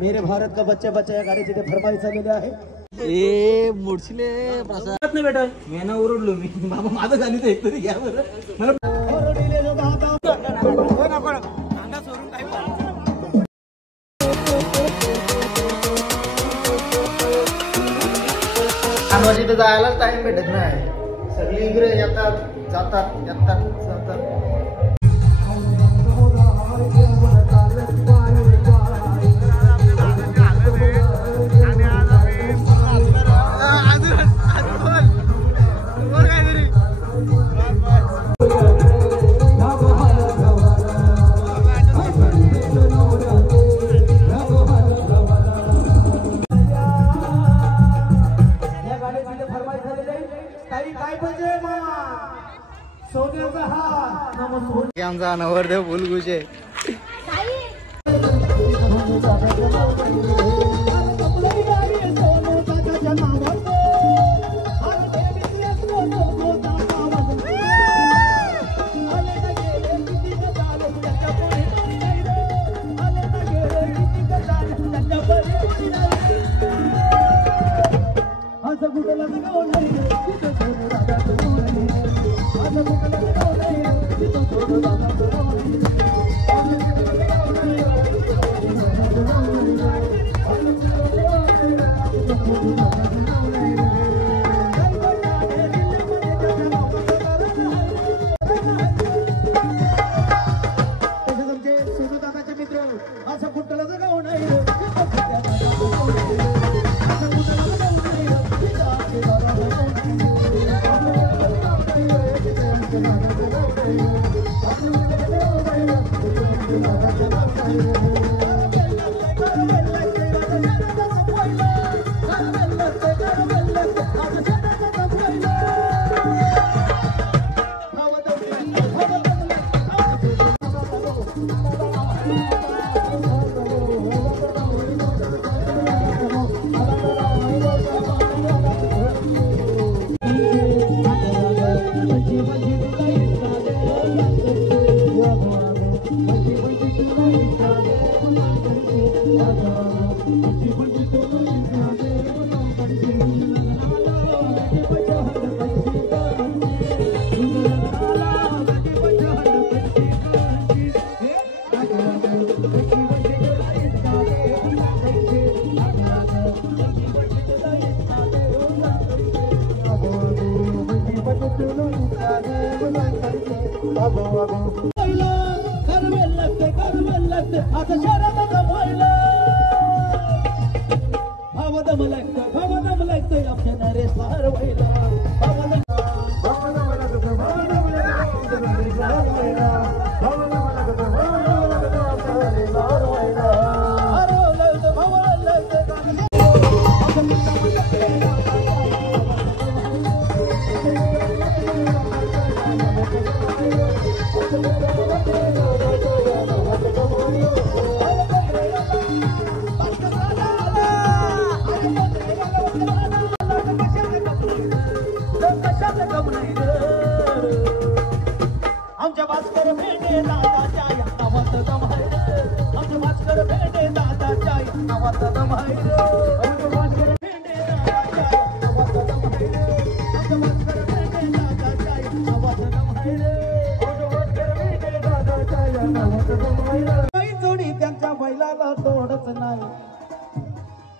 मेरे भारत का बच्चे बच्चे या गाडी तिथे फरमाईश झालेली आहे। ए मुडशिले प्रसाद नाही बेटा मी ना ओरडलो मी बाबा माझं झाली तर एकतरी घ्या बरं मला ओरडीले जो दादा कांदा सोडून काय आम्हाला तिथे जायलाच टाइम भेटत नाही सगळी इकडे येतात जातात जातात आमचा नवरदेव फुलगुचे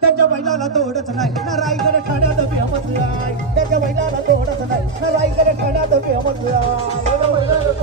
त्याच्या बैलाला तोडच नाही ना रायगड ठाण्यात बेमत आहे त्याच्या बैलाला तोडच नाही ना रायगड ठाण्यात बेमत बैला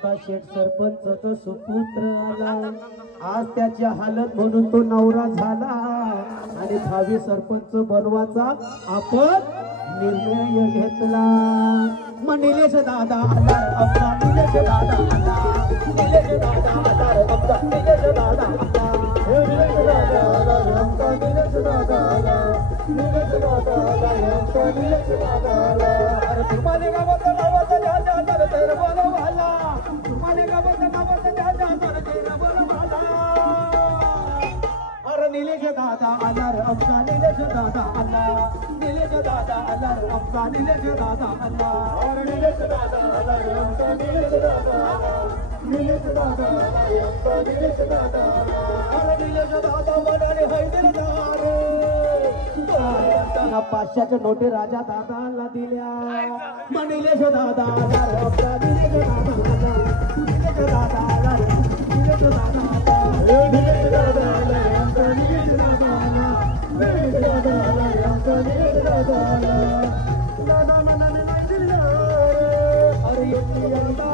आता शेठ सरपंचाचा सुपुत्र आला, आज त्याची हालत म्हणून तो नवरा झाला आणि भावी सरपंच बनवाचा आपण निर्णय घेतला. मग निलेश दादा आला, आपला निलेश दादा आला, निलेश दादा आला, आपला निलेश दादा आला, निलेश दादा आला, आपला निलेश दादा आला, निलेश दादा आला, आपला निलेश दादा आला. अरे तुम्हाला गावाचं नावाचं द्या तर तेर बोलवाला, तुम्हाला गावाचं नावाचं द्या तर तेर बोलवाला. अरे निलेश दादा आला, आपला निलेश दादा आला, निलेश दादा आला, आपला निलेश दादा आला. अरे निलेश दादा आला, आपला निलेश दादा आला, निलेश दादा आला, आपला निलेश दादा आला. अरे निलेश दादा म्हणाले हैदरदार, पाचशेच्या नोटी राजा दादाला दिल्या. मग निलेश दादा आला, आपला निलेश दादा आला, निलेश दादा आला, निलेश दादा आला, निलेश दादा आला, आपला निलेश दादा आला, निलेश दादा आला, आपला निलेश दादा आला. दादा म्हणाले नाही दिलं, अरे येते यंदा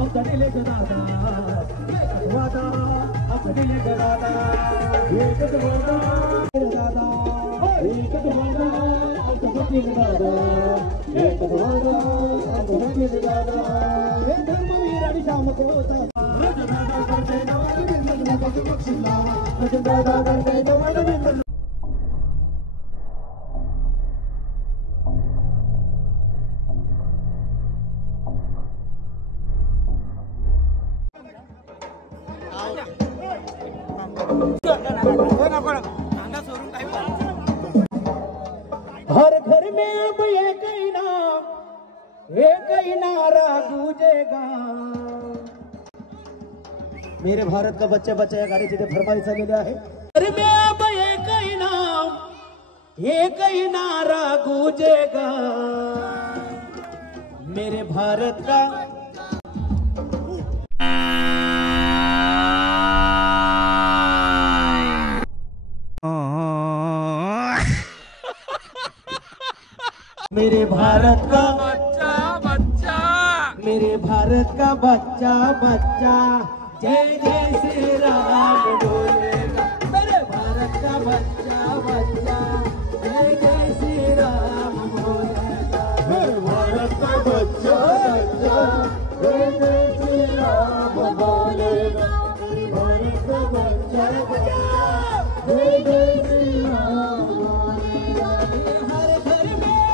आपला निलेश दादा, वादा आपला निलेश दादा, एकच वादा दादा, एकच वादा आपला निलेश दादा, एकच वादा आपला निलेश दादा. हे धर्मवीर आणि श्यामकोता दादा करते नवाज बिंदू नका बक्षीला, दादा करते नवाज बिंदू. हर घर में अब एक ही नारा गूंजेगा. मेरे भारत का बच्चा बच्चा या गाडी तिथे फरमाईश झालेली आहे. घर में अब एक ही नारा गूंजेगा, मेरे भारत का मेरे भारत का बच्चा बच्चा, मेरे भारत का बच्चा बच्चा जय जय श्री राम बोलेगा. मेरे भारत का बच्चा बच्चा जय जय श्री राम बोलेगा. मेरे भारत का बच्चा बच्चा जय जय श्री राम बोलेगा. मेरे भारत का बच्चा बच्चा जय जय श्री राम बोलेगा. हर घर में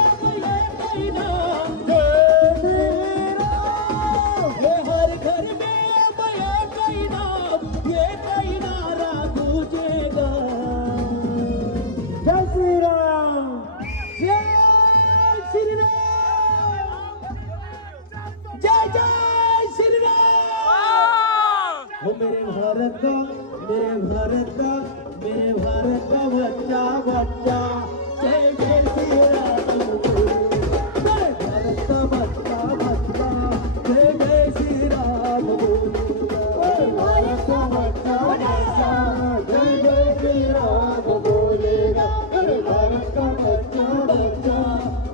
मेरे भारत का बच्चा बच्चा जय जय श्री राम. मेरे भारत का बच्चा बच्चा जय जय श्री राम. मेरे भारत का बच्चा बच्चा जय जय श्री राम बोलेगा. मेरे भारत का बच्चा बच्चा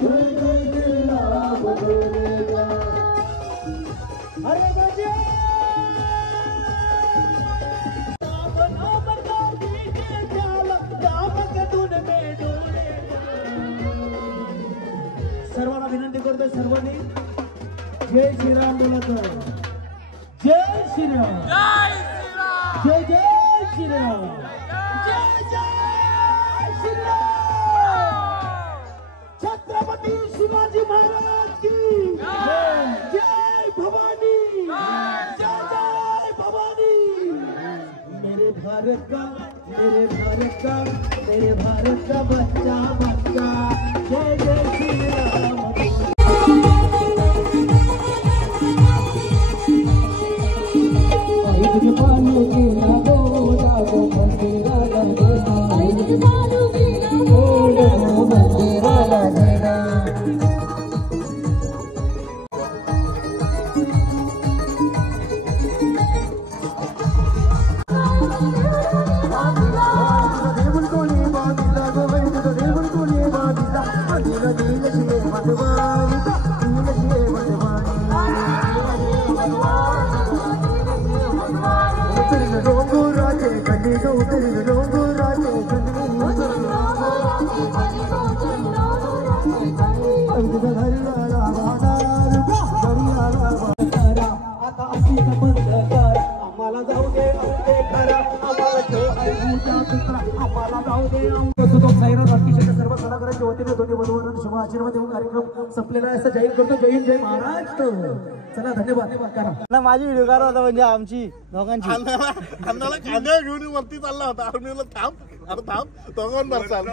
जय जय श्री राम बोलेगा. अरे बच्चे सर्वांना विनंती करतोय, सर्वांनी जय श्रीराम बोला तर. जय श्रीराम, जय जय श्रीराम, जय जय श्रीराम. छत्रपती शिवाजी महाराज की जय. जय भवानी, जय जय भवानी. मेरे भारत का बच्चा बच्चा जय जय श्री राम. तुझे पालो के लागो जागो मंदिराला देना, तुझे पालो के लागो जागो मंदिराला देना. भगवान सर्व कलाकारांच्या वतीने दोन्ही वधूवरांना शुभ आशीर्वाद देऊन कार्यक्रम संपलेला आहे असं जाहीर करतो. जय हिंद, जय महाराष्ट्र. चला धन्यवाद करा. माझी व्हिडिओ काढ होता म्हणजे आमची दोघांची. अन्नाला कांद्या घेऊन वरती चालला होता. अरुणीला थांब, अरे थांब, दोघांना बसाल.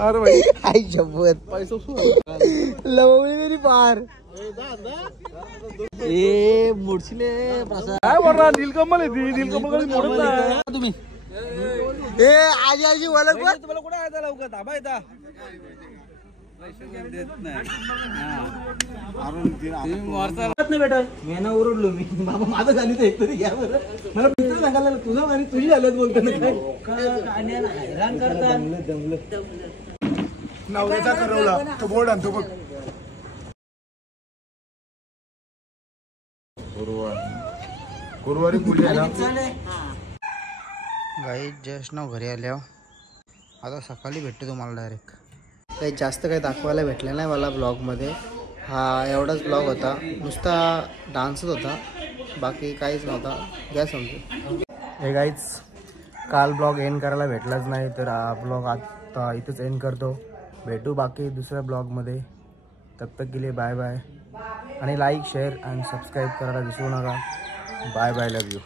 अरे भाई आई शपथ पैसा लवली मेरी पार ए मुडशिले प्रसाद काय बोलणार. नीलकमल आहे ती. नीलकमल मोडत नाही तुम्ही. ए आजी आजी ओळख बघ. तुम्हाला कुठे आहे लवकर थांबा येता. मेना ओरडलो मी. बाबा माझं झाली तर एकतरी घ्या बरं. मला मित्र सांगायला तुझं आणि तुझी झालं बोलताना काय हैराण करतात. नवऱ्याचा करवला तो बोर्ड आणतो बघ. गुरुवारी पूजा गाई जस्ट ना घरी आल्या. आता सकाळी भेटतो तुम्हाला डायरेक्ट. काही जास्त काही दाखवायला भेटलं नाही मला ब्लॉगमध्ये. हा एवढाच ब्लॉग होता. नुसता डान्सच होता, बाकी काहीच नव्हता. घ्या समजू. हे गाईच काल ब्लॉग एंड करायला भेटलाच नाही, तर हा ब्लॉग आता इथंच एंड करतो. भेटू बाकी दुसऱ्या ब्लॉगमध्ये. तब तक के लिए बाय बाय. आणि लाईक शेअर आणि सबस्क्राईब करायला विसरू नका. Bye bye. Love you.